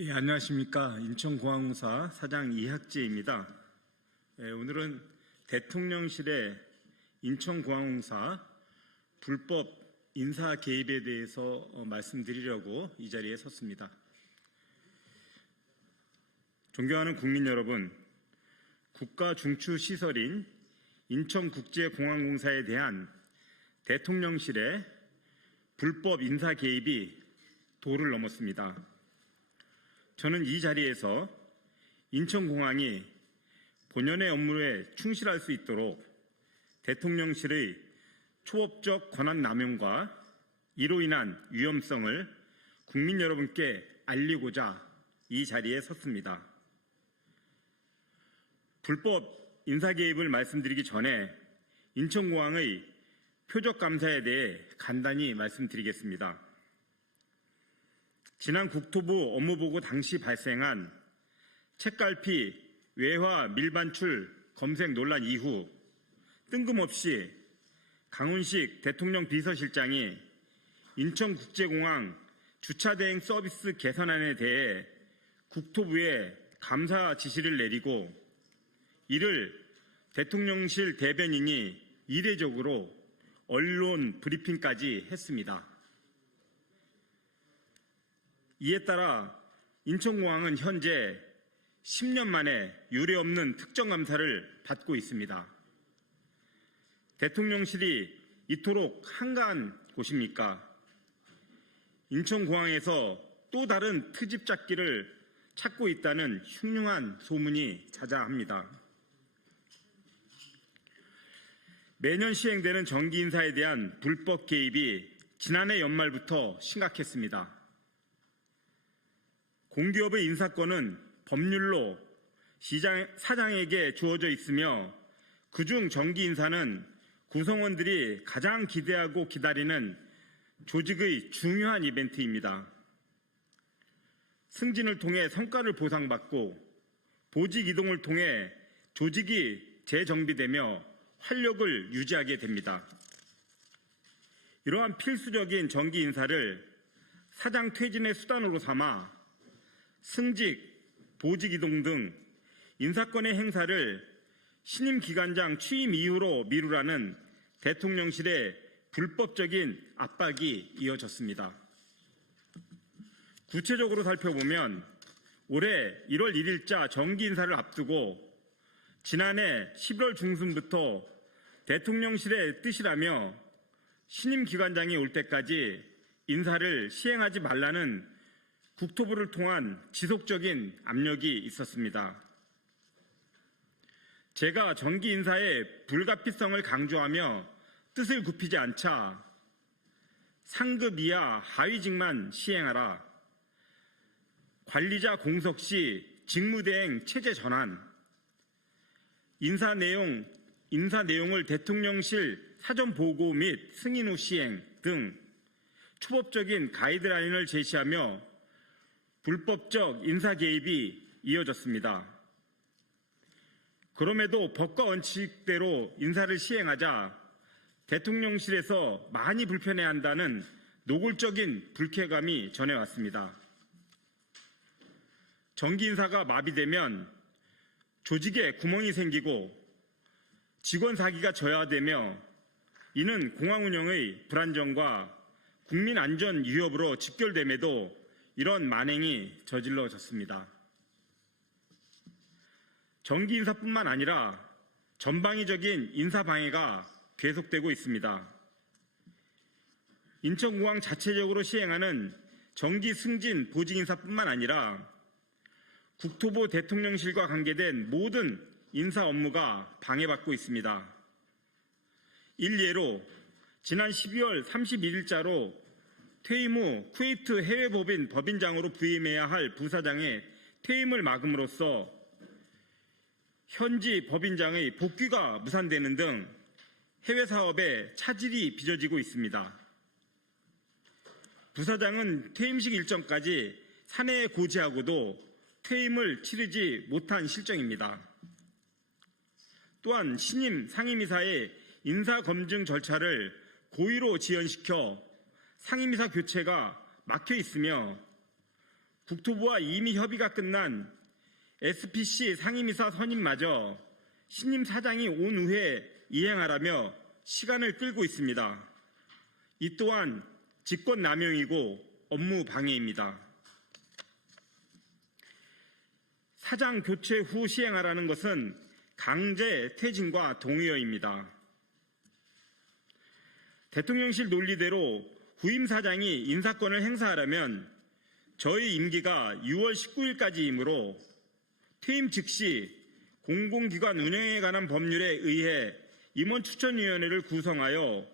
예, 안녕하십니까. 인천공항공사 사장 이학재입니다. 오늘은 대통령실의 인천공항공사 불법 인사 개입에 대해서 말씀드리려고 이 자리에 섰습니다. 존경하는 국민 여러분, 국가 중추 시설인 인천국제공항공사에 대한 대통령실의 불법 인사 개입이 도를 넘었습니다. 저는 이 자리에서 인천공항이 본연의 업무에 충실할 수 있도록 대통령실의 초법적 권한 남용과 이로 인한 위험성을 국민 여러분께 알리고자 이 자리에 섰습니다. 불법 인사 개입을 말씀드리기 전에 인천공항의 표적 감사에 대해 간단히 말씀드리겠습니다. 지난 국토부 업무보고 당시 발생한 책갈피 외화 밀반출 검색 논란 이후 뜬금없이 강훈식 대통령 비서실장이 인천국제공항 주차대행 서비스 개선안에 대해 국토부에 감사 지시를 내리고 이를 대통령실 대변인이 이례적으로 언론 브리핑까지 했습니다. 이에 따라 인천공항은 현재 10년 만에 유례없는 특정감사를 받고 있습니다. 대통령실이 이토록 한가한 곳입니까? 인천공항에서 또 다른 트집 잡기를 찾고 있다는 흉흉한 소문이 자자합니다. 매년 시행되는 정기 인사에 대한 불법 개입이 지난해 연말부터 심각했습니다. 공기업의 인사권은 법률로 사장에게 주어져 있으며 그중 정기 인사는 구성원들이 가장 기대하고 기다리는 조직의 중요한 이벤트입니다. 승진을 통해 성과를 보상받고 보직 이동을 통해 조직이 재정비되며 활력을 유지하게 됩니다. 이러한 필수적인 정기 인사를 사장 퇴진의 수단으로 삼아 승직, 보직 이동 등 인사권의 행사를 신임 기관장 취임 이후로 미루라는 대통령실의 불법적인 압박이 이어졌습니다. 구체적으로 살펴보면 올해 1월 1일자 정기 인사를 앞두고 지난해 11월 중순부터 대통령실의 뜻이라며 신임 기관장이 올 때까지 인사를 시행하지 말라는 국토부를 통한 지속적인 압력이 있었습니다. 제가 정기 인사의 불가피성을 강조하며 뜻을 굽히지 않자 상급 이하 하위직만 시행하라, 관리자 공석 시 직무대행 체제 전환, 인사 내용을 대통령실 사전 보고 및 승인 후 시행 등 초법적인 가이드라인을 제시하며 불법적 인사 개입이 이어졌습니다. 그럼에도 법과 원칙대로 인사를 시행하자 대통령실에서 많이 불편해한다는 노골적인 불쾌감이 전해왔습니다. 정기 인사가 마비되면 조직에 구멍이 생기고 직원 사기가 저하되며 이는 공항 운영의 불안정과 국민 안전 위협으로 직결됨에도 이런 만행이 저질러졌습니다. 정기 인사뿐만 아니라 전방위적인 인사 방해가 계속되고 있습니다. 인천공항 자체적으로 시행하는 정기 승진 보직 인사뿐만 아니라 국토부 대통령실과 관계된 모든 인사 업무가 방해받고 있습니다. 일례로 지난 12월 31일자로 퇴임 후 쿠웨이트 해외법인 법인장으로 부임해야 할 부사장의 퇴임을 막음으로써 현지 법인장의 복귀가 무산되는 등 해외 사업에 차질이 빚어지고 있습니다. 부사장은 퇴임식 일정까지 사내에 고지하고도 퇴임을 치르지 못한 실정입니다. 또한 신임 상임이사의 인사검증 절차를 고의로 지연시켜 상임이사 교체가 막혀 있으며 국토부와 이미 협의가 끝난 SPC 상임이사 선임마저 신임 사장이 온 후에 이행하라며 시간을 끌고 있습니다. 이 또한 직권남용이고 업무 방해입니다. 사장 교체 후 시행하라는 것은 강제 퇴진과 동의어입니다. 대통령실 논리대로 후임 사장이 인사권을 행사하려면 저희 임기가 6월 19일까지이므로 퇴임 즉시 공공기관 운영에 관한 법률에 의해 임원추천위원회를 구성하여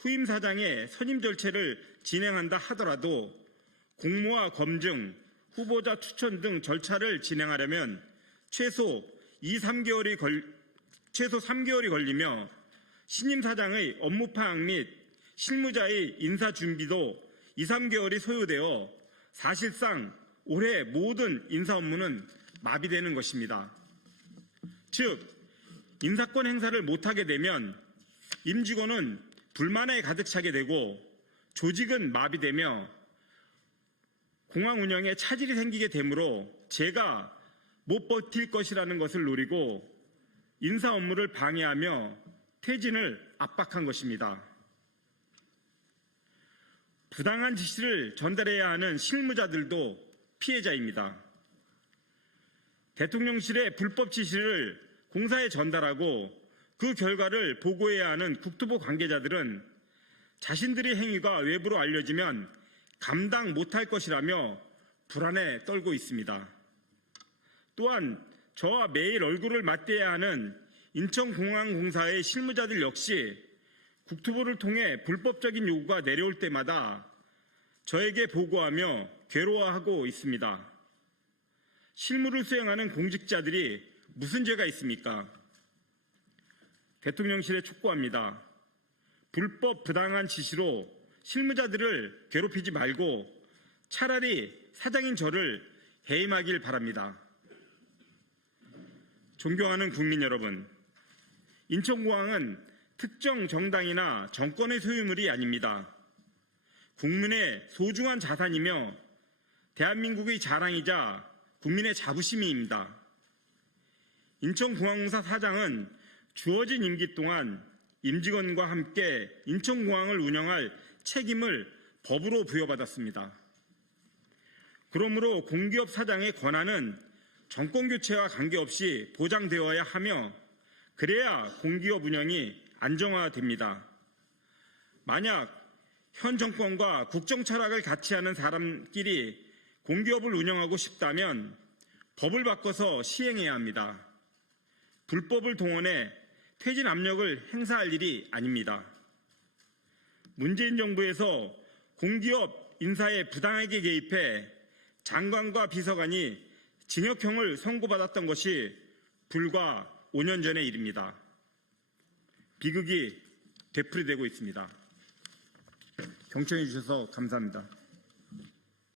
후임 사장의 선임 절차를 진행한다 하더라도 공모와 검증, 후보자 추천 등 절차를 진행하려면 최소 3개월이 걸리며 신임 사장의 업무 파악 및 실무자의 인사 준비도 2-3개월이 소요되어 사실상 올해 모든 인사 업무는 마비되는 것입니다. 즉, 인사권 행사를 못하게 되면 임직원은 불만에 가득 차게 되고 조직은 마비되며 공항 운영에 차질이 생기게 되므로 제가 못 버틸 것이라는 것을 노리고 인사 업무를 방해하며 퇴진을 압박한 것입니다. 부당한 지시를 전달해야 하는 실무자들도 피해자입니다. 대통령실의 불법 지시를 공사에 전달하고 그 결과를 보고해야 하는 국토부 관계자들은 자신들의 행위가 외부로 알려지면 감당 못할 것이라며 불안에 떨고 있습니다. 또한 저와 매일 얼굴을 맞대야 하는 인천공항공사의 실무자들 역시 국토부를 통해 불법적인 요구가 내려올 때마다 저에게 보고하며 괴로워하고 있습니다. 실무를 수행하는 공직자들이 무슨 죄가 있습니까? 대통령실에 촉구합니다. 불법 부당한 지시로 실무자들을 괴롭히지 말고 차라리 사장인 저를 해임하길 바랍니다. 존경하는 국민 여러분, 인천공항은 특정 정당이나 정권의 소유물이 아닙니다. 국민의 소중한 자산이며 대한민국의 자랑이자 국민의 자부심입니다. 인천공항공사 사장은 주어진 임기 동안 임직원과 함께 인천공항을 운영할 책임을 법으로 부여받았습니다. 그러므로 공기업 사장의 권한은 정권교체와 관계없이 보장되어야 하며 그래야 공기업 운영이 안정화됩니다. 만약 현 정권과 국정 철학을 같이 하는 사람끼리 공기업을 운영하고 싶다면 법을 바꿔서 시행해야 합니다. 불법을 동원해 퇴진 압력을 행사할 일이 아닙니다. 문재인 정부에서 공기업 인사에 부당하게 개입해 장관과 비서관이 징역형을 선고받았던 것이 불과 5년 전의 일입니다. 비극이 되풀이되고 있습니다. 경청해 주셔서 감사합니다.